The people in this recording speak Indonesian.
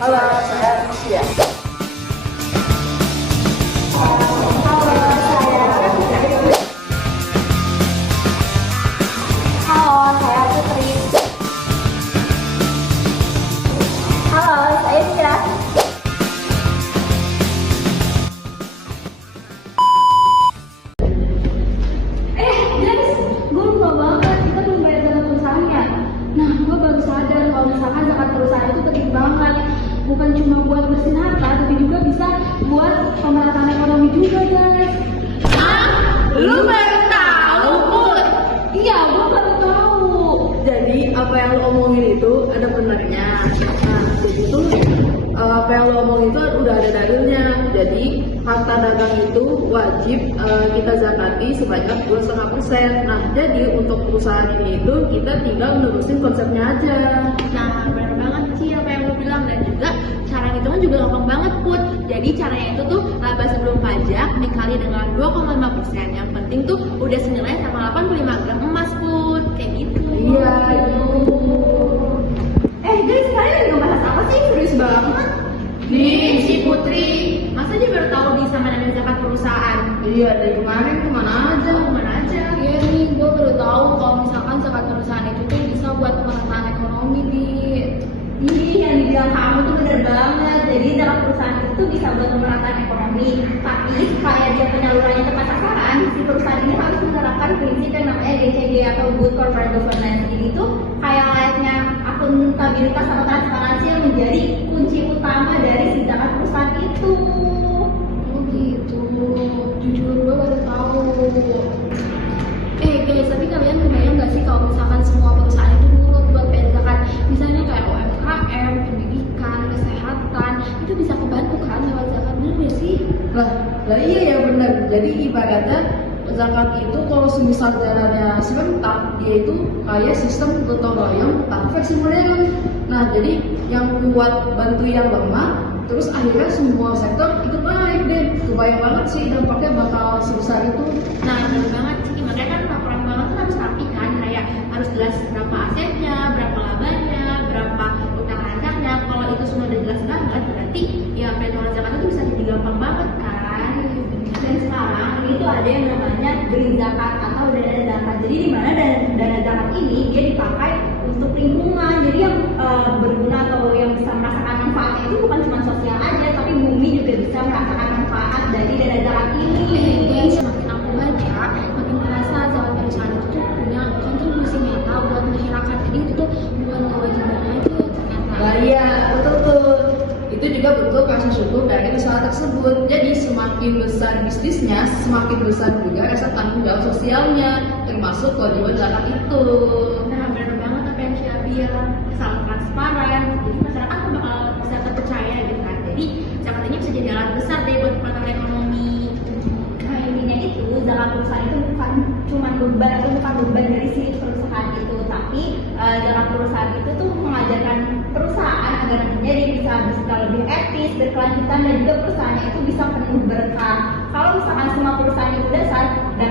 Halo, saya Lucia. Halo, saya Putri. Halo, saya Mira. Guys, gue lupa banget, kita belum bayar dana perusahaannya. Nah, gue baru sadar kalau misalkan zakat perusahaan itu penting banget. Bukan cuma buat bersihin harta, tapi juga bisa buat pemerataan ekonomi juga, guys. Lu baru tahu, Put? Iya, gue baru tahu. Jadi apa yang lo omongin itu ada benernya. Nah, jadi tuh apa yang lo omongin itu udah ada dalilnya. Jadi harta dagang itu wajib kita zakati sebanyak 2,5%. Nah, jadi untuk perusahaan ini itu kita tinggal nerusin konsepnya aja. Nah, benar banget sih apa yang lo bilang, dan juga cara hitungan juga gampang banget, Put. Jadi caranya itu tuh laba sebelum pajak dikali dengan 2,5%. Yang penting tuh udah senilai sama 85 gram emas, Put. Kayak gitu. Iya, gitu. Guys, kalian lagi ngebahas apa sih? Serius banget. Nih, si Putri, masa dia baru tahu bisa manajemen zakat perusahaan? Iya, dari kemarin kemana aja? Kemana aja? Iya nih, gue baru tahu kalau misalkan zakat perusahaan itu tuh bisa buat pemerataan ekonomi, Di. Ih, yang dibilang kamu tuh bener banget. Jadi zakat perusahaan itu bisa buat pemerataan ekonomi. Tapi supaya dia penyalurannya tepat sasaran, si perusahaan ini harus menerapkan prinsip yang namanya GCG atau Good Corporate Governance. Jadi itu kayak layaknya akuntabilitas atau transparansi yang menjadi kunci utama dari si zakat perusahaan itu. Oh gitu. Jujur gue baru tahu. Guys, tapi kalian kebayang gak sih kalau misalkan semua perusahaan itu nurut buat bayar zakat? Misalnya kayak UMKM, pendidikan, kesehatan, itu bisa kebantu kan lewat zakat, bener gak sih? Lah iya ya bener. Jadi ibaratnya zakat itu kalau semisal jalannya serentak, dia itu kayak sistem gotong royong tapi versi modern. Nah, jadi yang kuat bantu yang lemah, terus akhirnya semua sektor itu baik deh. Kebayang banget sih dampaknya bakal sebesar itu. Nah, benar banget sih. Makanya kan laporan keuangan tuh harus rapi kan, kayak harus jelas berapa asetnya, berapa labanya, berapa utang rancangnya. Kalau itu semua udah jelas banget, berarti ya perhitungan zakat itu bisa jadi gampang banget kan. Dan sekarang ini tuh ada yang namanya green zakat atau dana zakat. Jadi di mana dana zakat ini dia dipakai untuk lingkungan. Jadi yang berguna atau yang bisa merasakan manfaatnya itu bukan cuma sosial aja, tapi bumi juga bisa merasakan manfaat dari dana zakat ini. Guys, makin aku baca, makin merasa zakat perusahaan itu tuh punya kontribusi nyata buat masyarakat. Jadi itu tuh bukan kewajiban aja ternyata. Nah iya, betul tuh. Itu juga bentuk rasa syukur dari usaha tersebut. Jadi semakin besar bisnisnya, semakin besar juga rasa tanggung jawab sosialnya, termasuk kewajiban zakat itu. Nah, benar banget apa yang Cia bilang, asal transparan, jadi masyarakat tuh bakal bisa terpercaya gitu kan. Jadi zakat ini bisa jadi alat besar deh buat pemerataan ekonomi. Nah, intinya itu zakat perusahaan itu bukan cuma beban atau bukan beban dari si perusahaan itu, tapi zakat perusahaan itu tuh mengajarkan perusahaan agar nantinya dia bisa lebih etis, berkelanjutan, dan juga perusahaannya itu bisa penuh berkah. Kalau misalkan semua perusahaan itu dasar dan